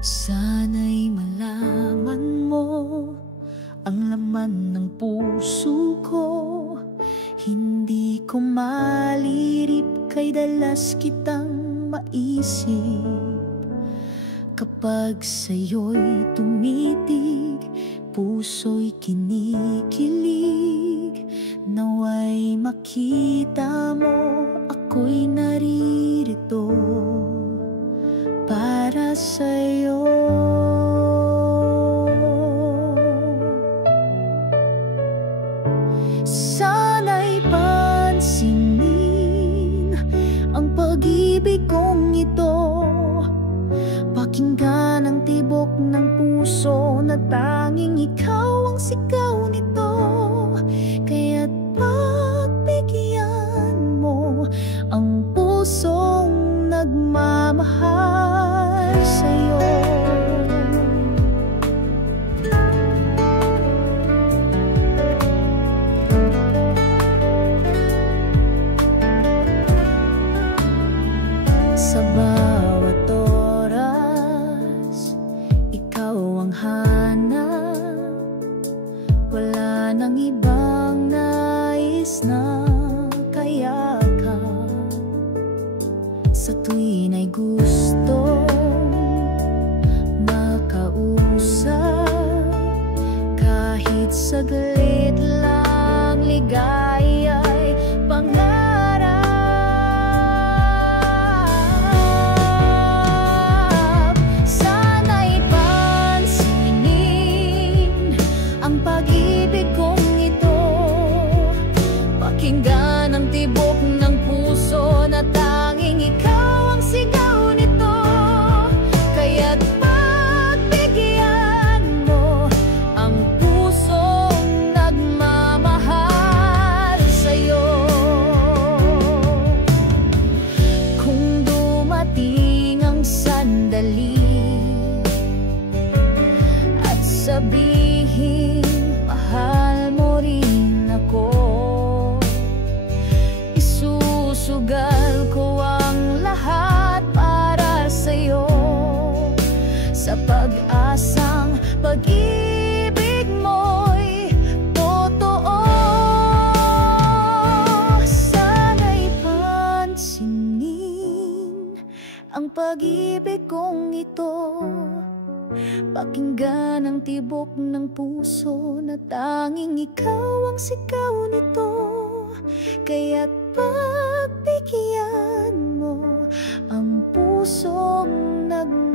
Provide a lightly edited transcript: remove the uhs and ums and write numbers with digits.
Sana'y malaman mo ang laman ng puso ko. Hindi ko malirip kay dalas kitang maisip. Kapag sa'yo'y tumitig, puso'y kinikilig. Naway makita mo ako'y naririto para sa'yo. Sana'y pansinin ang pag-ibig kong ito. Pakinggan ang tibok ng puso na tanging ikaw ang sigaw nito. Kaya't pagbigyan mo ang pusong nagmamahal sa'yo. Sa bawat oras, ikaw ang hanap. Wala nang ibang nais na kayakap. Sa tuwin ay gusto makausap. Kahit saglit lang, ligaya'y pangarap. Sana'y pansinin ang pag-ibig kong ito. Pakinggan ang tibok ng puso na tanging ikaw ang sigaw nito. Kaya't pagbigyan mo ang pusong nagmamahal sa'yo. Kung dumating ang sandali at sabihin mahal mo rin ako, isusugal ko ang lahat para sa'yo. Sa pag-asang pag-ibig mo'y totoo. Sana'y pansinin ang pag-ibig kong ito. Pakinggan ang tibok ng puso na tanging ikaw ang sigaw nito. Kaya't pagbigyan mo ang pusong nagmamahal